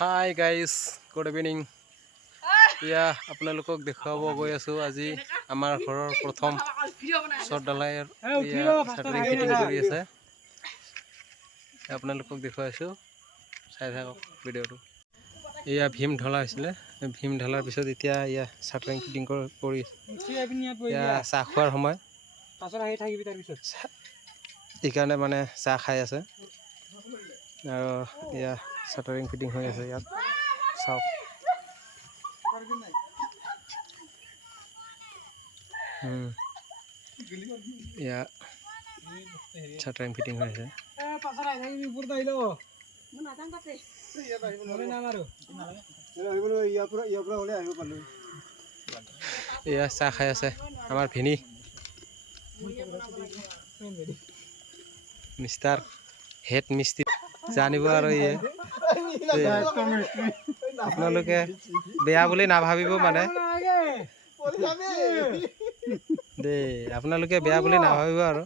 Hi guys, good evening. এতিয়া আপোনালোকক দেখুৱাব গৈ আছোঁ আজি আমাৰ ঘৰৰ প্ৰথম ছট ঢালাইৰ চাটাৰিং ফিটিং কৰি আছে। আপোনালোকক দেখুৱাইছোঁ, চাই থাকক ভিডিঅ'টো। এয়া ভীম ঢলা হৈছিলে, ভীম ঢলাৰ পিছত এতিয়া এয়া চাটাৰিং ফিটিং কৰি এয়া চাহ খোৱাৰ সময়, সেইকাৰণে মানে চাহ খাই আছে আৰু এয়া চাটাৰিং ফিটিং হৈ আছে। ইয়াত চাওক, এয়া চাটাৰিং ফিটিং হৈ আছে। এয়া চাহ খাই আছে আমাৰ ভিনি মিষ্টাৰ হেড মিস্ত্ৰী জানিব। আৰু আপোনালোকে বেয়া বুলি নাভাবিব মানে দেই, আপোনালোকে বেয়া বুলি নাভাবিব আৰু